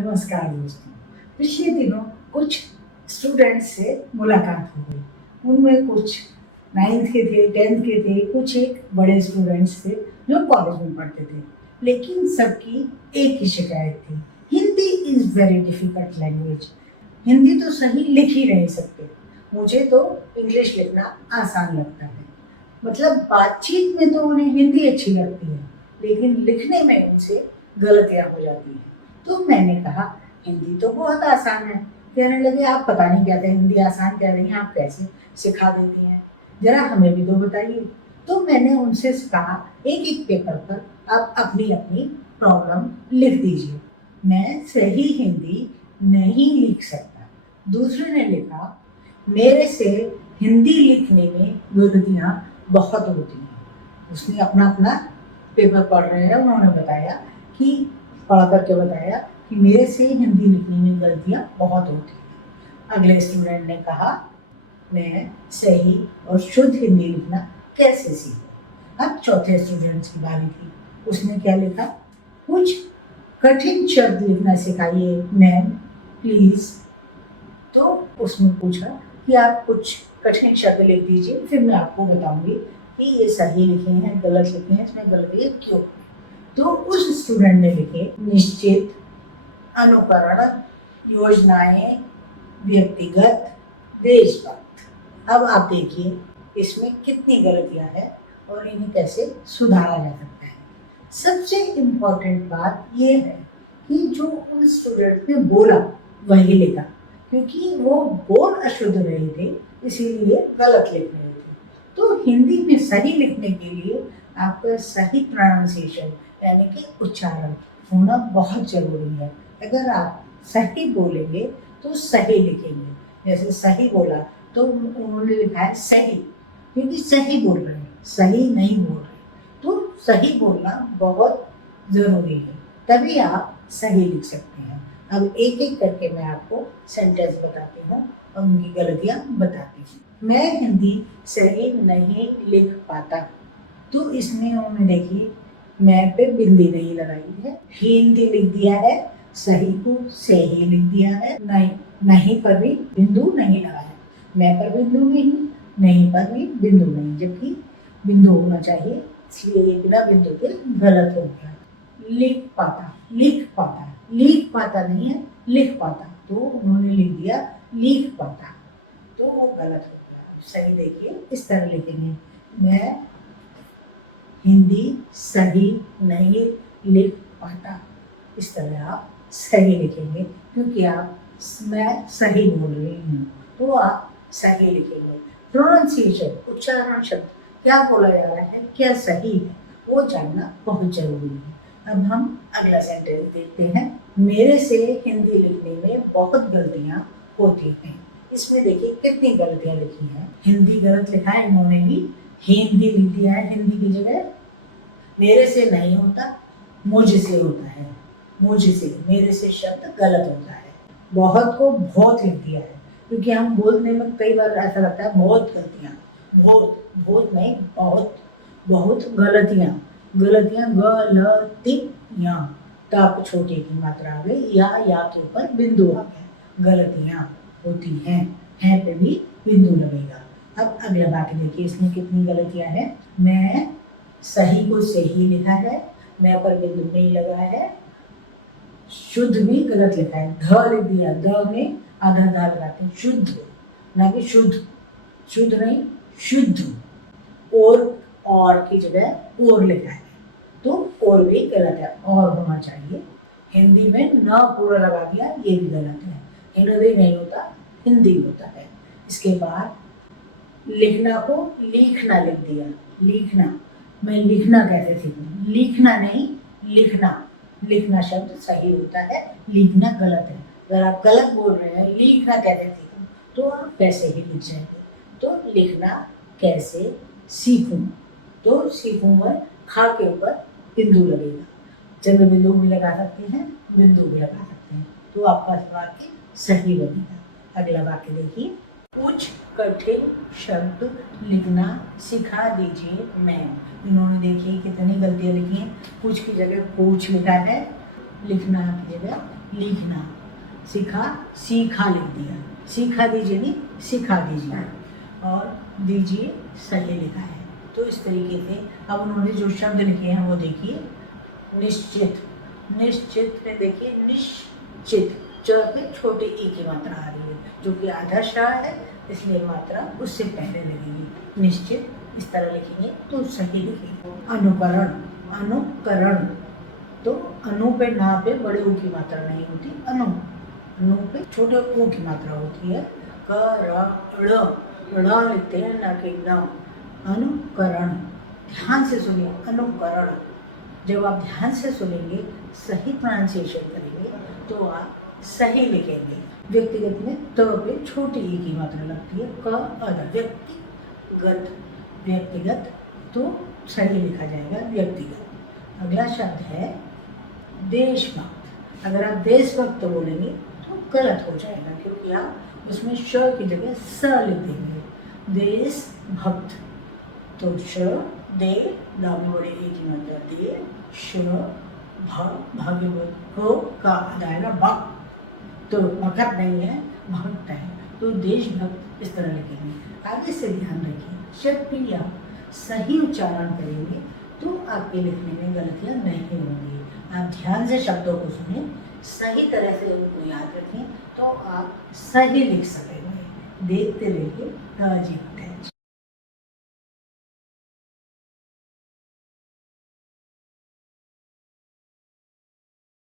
नमस्कार दोस्तों। पिछले दिनों कुछ स्टूडेंट्स से मुलाकात हो गई। उनमें कुछ 9th के थे, 10th के थे, कुछ एक बड़े स्टूडेंट्स थे जो कॉलेज में पढ़ते थे। लेकिन सबकी एक ही शिकायत थी, Hindi is very difficult language. Hindi तो सही लिख ही नहीं सकते, मुझे तो इंग्लिश लिखना आसान लगता है। मतलब बातचीत में तो उन्हें हिंदी अच्छी लगती है, लेकिन लिखने में उनसे गलतियाँ हो जाती हैं। तो मैंने कहा हिंदी तो बहुत आसान है। कहने लगे आप पता नहीं कहते हिंदी आसान कह रही हैं, आप कैसे सिखा देती हैं, जरा हमें भी तो बताइए। तो मैंने उनसे कहा एक एक पेपर पर आप अपनी अपनी प्रॉब्लम लिख दीजिए। मैं सही हिंदी नहीं लिख सकता। दूसरे ने लिखा मेरे से हिंदी लिखने में गलतियाँ बहुत होती हैं। उसने अपना अपना पेपर पढ़ रहे हैं, उन्होंने बताया कि पढ़ करके बताया कि मेरे से हिंदी लिखने में गलतियाँ बहुत होती हैं। अगले स्टूडेंट ने कहा मैं सही और शुद्ध हिंदी लिखना कैसे सीखूं। अब चौथे स्टूडेंट की बारी थी। उसने क्या लिखा, कुछ कठिन शब्द लिखना सिखाइए मैम प्लीज़। तो उसने पूछा कि आप कुछ कठिन शब्द लिख दीजिए, फिर मैं आपको बताऊंगी कि ये सही लिखे हैं गलत लिखे हैं, इसमें गलती है क्यों। तो उस स्टूडेंट ने लिखे निश्चित, अनुकरण, योजनाएं, व्यक्तिगत, देशभक्त। अब आप देखिए इसमें कितनी गलतियां हैं और इन्हें कैसे सुधारा जा सकता है। सबसे इम्पोर्टेंट बात ये है कि जो उन स्टूडेंट ने बोला वही लिखा, क्योंकि वो बोल अशुद्ध रहे थे इसीलिए गलत लिख रहे थे। तो हिंदी में सही लिखने के लिए आपका सही प्रोनाउंसिएशन यानी कि उच्चारण होना बहुत ज़रूरी है। अगर आप सही बोलेंगे तो सही लिखेंगे। जैसे सही बोला तो उन्होंने लिखा है सही, क्योंकि सही बोल रहे हैं, सही नहीं बोल रहे। तो सही बोलना बहुत ज़रूरी है, तभी आप सही लिख सकते हैं। अब एक एक करके मैं आपको सेंटेंस बताती हूँ और उनकी गलतियाँ बताती हूँ। मैं हिंदी सही नहीं लिख पाता। तो इसमें उन्होंने देखिए मैं पे बिंदी नहीं लगाई है, हिंदी लिख दिया है, सही को सही लिख दिया है, नहीं पर भी बिंदु नहीं लगा है। मैं पर बिंदु नहीं पर भी बिंदु नहीं, जबकि बिंदु होना चाहिए, इसलिए ये बिना बिंदु के गलत हो गया। लिख पाता नहीं है, लिख पाता, तो उन्होंने लिख दिया लिख पाता, तो वो गलत हो गया। सही देखिए इस तरह लिखेंगे, मैं हिंदी सही नहीं लिख पाता। इस तरह आप सही लिखेंगे, क्योंकि आप मैं सही बोल रही हूँ तो आप सही लिखेंगे। प्रोनाउंसिएशन उच्चारण शब्द क्या बोला जा रहा है, क्या सही है, वो जानना बहुत जरूरी है। अब हम अगला सेंटेंस देखते हैं। मेरे से हिंदी लिखने में बहुत गलतियाँ होती हैं। इसमें देखिए कितनी गलतियाँ लिखी हैं। हिंदी गलत लिखा है इन्होंने भी, हिंदी लिख दिया है, हिंदी की जगह मेरे से नहीं होता मुझसे होता है, मुझसे, मेरे से शब्द गलत होता है। बहुत को बहुत लिख दिया है, क्योंकि हम बोलने में कई बार ऐसा लगता है बहुत गलतियाँ, बहुत नहीं बहुत गलतियाँ गलतियाँ, तब छोटे की मात्रा आ गई, या के ऊपर बिंदु आ गया, गलतियाँ होती हैं, पे भी बिंदु लगेगा। अब अगला वाक्य देखिए, इसमें कितनी गलतियाँ हैं। मैं सही को सही लिखा है, मैं पर बिंदु नहीं लगा है, शुद्ध भी गलत लिखा है, ध लिख दिया, द में आधा धा लगाते हैं, शुद्ध ना कि शुद्ध नहीं शुद्ध, और की जगह और लिखा है, तो और भी गलत है, और होना चाहिए। हिंदी में न पूरा लगा दिया, ये भी गलत है, हिंदी नहीं होता हिंदी होता है। इसके बाद लिखना को लिखना लिख दिया, लिखना, मैं लिखना कहते थे, लिखना नहीं लिखना, लिखना शब्द सही होता है, लिखना गलत है। अगर आप गलत बोल रहे हैं, लिखना कहते थे तो आप कैसे ही लिख जाएंगे। तो लिखना कैसे सीखूं, तो सीखूंगा खा के ऊपर बिंदु लगेगा, चंद्र बिंदु भी लगा सकते हैं, बिंदु भी लगा सकते हैं, तो आपका वाक्य सही बनेगा। अगला वाक्य देखिए, कुछ कठिन शब्द लिखना सिखा दीजिए मैम। इन्होंने देखिए कितनी गलतियाँ लिखी हैं, कुछ की जगह कुछ लिखा है, लिखना की जगह लिखना, सीखा सीखा लिख दिया, सीखा दीजिए नहीं सिखा दीजिए, और दीजिए सही लिखा है। तो इस तरीके से अब उन्होंने जो शब्द लिखे हैं वो देखिए, निश्चित, निश्चित में देखिए निश्चित, च पे छोटे ई की मात्रा आ रही है, जो कि आधा श है, इसलिए मात्रा उससे पहले लगेगी। निश्चित इस तरह लिखेंगे तो सही लिखेंगे। अनुकरण, अनुकरण, तो अनु पे ना पे बड़े ऊ की मात्रा नहीं होती, अनु, अनु पे छोटे ऊ की मात्रा होती है। ड़ लिखते हैं ना कि न। अनुकरण, ध्यान से सुनिए, अनुकरण। जब आप ध्यान से सुनेंगे, सही प्रोनाउंसिएशन करेंगे तो आप सही लिखेंगे। व्यक्तिगत में त पे छोटी ई की मात्रा लगती है, क अदा, व्यक्तिगत, व्यक्तिगत तो सही लिखा जाएगा व्यक्तिगत। अगला शब्द है देशभक्त। अगर आप देशभक्त बोलेंगे तो गलत हो जाएगा, क्योंकि आप उसमें श की जगह स लिख देंगे। देशभक्त, तो श, दे, दामी बड़े ए की मात्रा दे, श, भ, भाग्य हो का आएगा भक्त, तो भक्त नहीं है, भक्त है, तो देशभक्त इस तरह लिखेंगे। आगे से ध्यान रखिए, जब भी आप सही उच्चारण करेंगे तो आपके लिखने में गलतियाँ नहीं होंगी। आप ध्यान से शब्दों को सुनें, सही तरह से उनको याद रखें, तो आप सही लिख सकेंगे। देखते रहिए, राजीव।